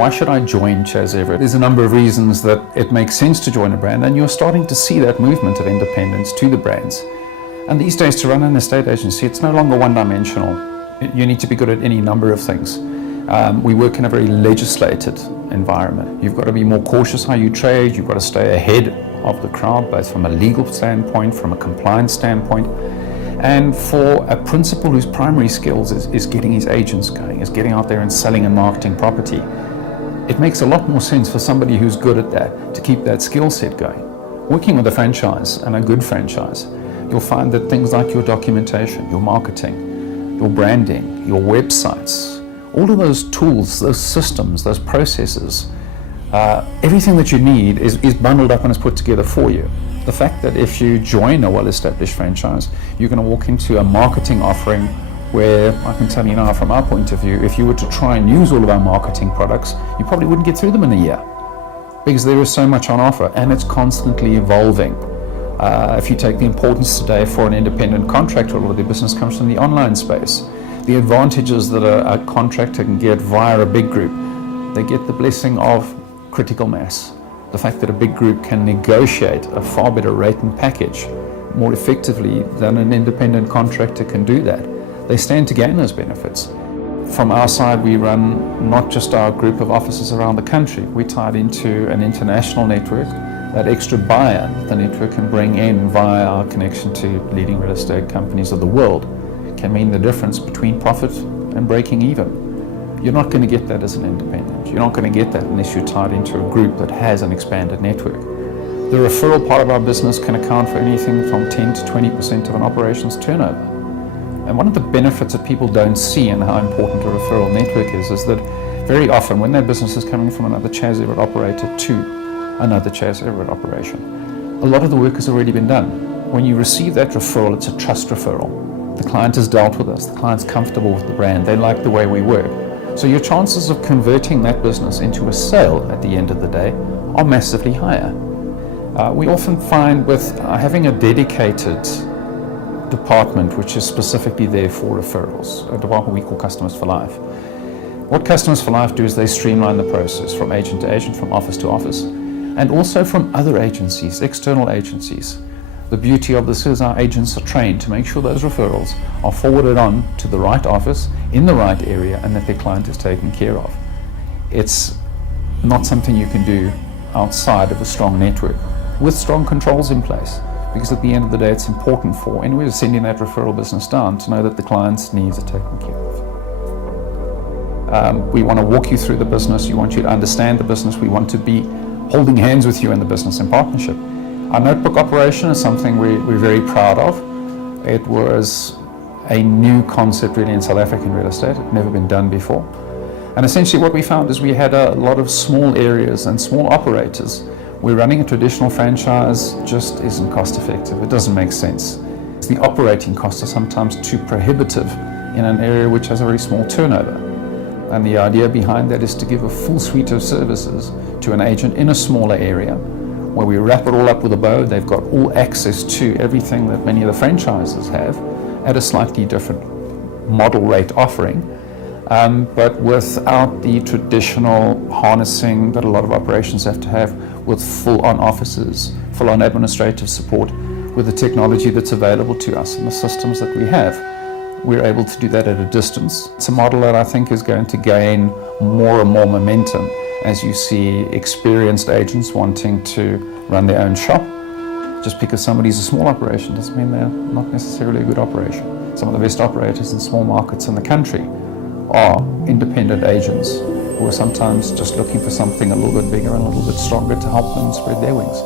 Why should I join Chas Everett? There's a number of reasons that it makes sense to join a brand, and you're starting to see that movement of independence to the brands. And these days, to run an estate agency, it's no longer one-dimensional. You need to be good at any number of things. We work in a very legislated environment. You've got to be more cautious how you trade. You've got to stay ahead of the crowd, both from a legal standpoint, from a compliance standpoint. And for a principal whose primary skills is getting his agents going, is getting out there and selling and marketing property, it makes a lot more sense for somebody who's good at that to keep that skill set going. Working with a franchise, and a good franchise, you'll find that things like your documentation, your marketing, your branding, your websites, all of those tools, those systems, those processes, everything that you need is bundled up and is put together for you. The fact that if you join a well-established franchise, you're going to walk into a marketing offering where, I can tell you now from our point of view, if you were to try and use all of our marketing products, you probably wouldn't get through them in a year, because there is so much on offer and it's constantly evolving. If you take the importance today for an independent contractor, a lot of their business comes from the online space. The advantages that a contractor can get via a big group, they get the blessing of critical mass. The fact that a big group can negotiate a far better rate and package more effectively than an independent contractor can do that. They stand to gain those benefits. From our side, we run not just our group of offices around the country. We're tied into an international network. That extra buyer that the network can bring in via our connection to leading real estate companies of the world can mean the difference between profit and breaking even. You're not going to get that as an independent. You're not going to get that unless you're tied into a group that has an expanded network. The referral part of our business can account for anything from 10 to 20% of an operation's turnover. And one of the benefits that people don't see in how important a referral network is that very often when that business is coming from another Chas Everett operator to another Chas Everett operation, a lot of the work has already been done. When you receive that referral, it's a trust referral. The client has dealt with us, the client's comfortable with the brand, they like the way we work. So your chances of converting that business into a sale at the end of the day are massively higher. We often find with having a dedicated department which is specifically there for referrals, a department we call Customers for Life. What Customers for Life do is they streamline the process from agent to agent, from office to office, and also from other agencies, external agencies. The beauty of this is our agents are trained to make sure those referrals are forwarded on to the right office in the right area and that their client is taken care of. It's not something you can do outside of a strong network with strong controls in place, because at the end of the day it's important for anyone who's sending that referral business down to know that the client's needs are taken care of. We want to walk you through the business. We want you to understand the business. We want to be holding hands with you in the business in partnership. Our notebook operation is something we're very proud of. It was a new concept really in South African real estate. It had never been done before. And essentially what we found is we had a lot of small areas and small operators where running a traditional franchise just isn't cost effective. It doesn't make sense. The operating costs are sometimes too prohibitive in an area which has a very small turnover. And the idea behind that is to give a full suite of services to an agent in a smaller area, where we wrap it all up with a bow. They've got all access to everything that many of the franchises have at a slightly different model rate offering, but without the traditional harnessing that a lot of operations have to have with full-on offices, full-on administrative support, with the technology that's available to us and the systems that we have. We're able to do that at a distance. It's a model that I think is going to gain more and more momentum as you see experienced agents wanting to run their own shop. Just because somebody's a small operation doesn't mean they're not necessarily a good operation. Some of the best operators in small markets in the country are independent agents who are sometimes just looking for something a little bit bigger and a little bit stronger to help them spread their wings.